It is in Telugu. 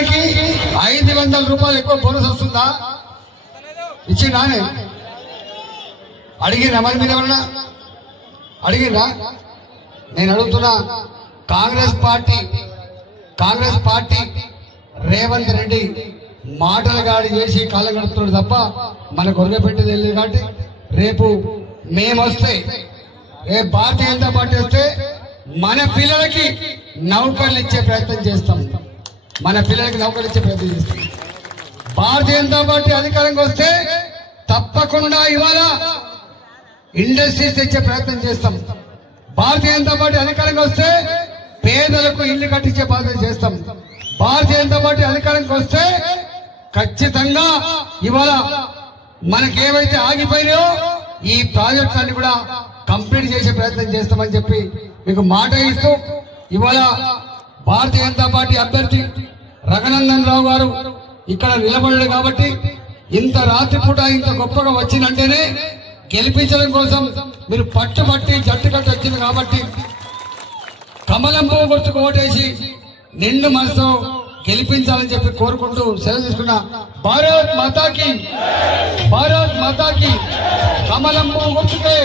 సంవత్సరానికి 500 రూపాయలు ఎక్కువ బోనస్ వస్తుందా? ఇచ్చిందానే అడిగిరా? మరి మీరు ఎవరన్నా అడిగిరా? నేను అడుగుతున్నా, కాంగ్రెస్ పార్టీ రేవంత్ రెడ్డి మాటలు గాడి చేసి కాలం గడుపుతున్నాడు తప్ప మన గొర్రె పెట్టేది వెళ్ళేది. కాబట్టి రేపు మేమొస్తే, రేపు భారతీయ జనతా పార్టీ వస్తే మన పిల్లలకి నౌకర్లు ఇచ్చే ప్రయత్నం చేస్తాం. భారతీయ జనతా పార్టీ అధికారంగా వస్తే తప్పకుండా ఇవాళ ఇండస్ట్రీస్ తెచ్చే ప్రయత్నం చేస్తాం. భారతీయ జనతా పార్టీ అధికారంగా వస్తే పేదలకు ఇల్లు కట్టించే బాధ్యత చేస్తాం. భారతీయ జనతా పార్టీ అధికారంకి వస్తే ఖచ్చితంగా ఇవాళ మనకేవైతే ఆగిపోయినాయో ఈ ప్రాజెక్టులన్నీ కూడా కంప్లీట్ చేసే ప్రయత్నం చేస్తామని చెప్పి మీకు మాట ఇస్తూ, ఇవాళ భారతీయ జనతా పార్టీ అభ్యర్థి రఘునందన్ రావు గారు ఇక్కడ నిలబడ్డాడు కాబట్టి, ఇంత రాత్రిపూట ఇంత గొప్పగా వచ్చిందంటేనే గెలిపించడం కోసం మీరు పట్టుబట్టి జట్టు కట్టి వచ్చింది కాబట్టి కమలం పువ్వు గుర్తుకు ఓటేసి నిండు మనసు గెలిపించాలని చెప్పి కోరుకుంటూ సెలవు తీసుకున్నా. భారత్ మాతాకి, భారత్ మాతాకి, కమలం పువ్వు గుర్తుకే.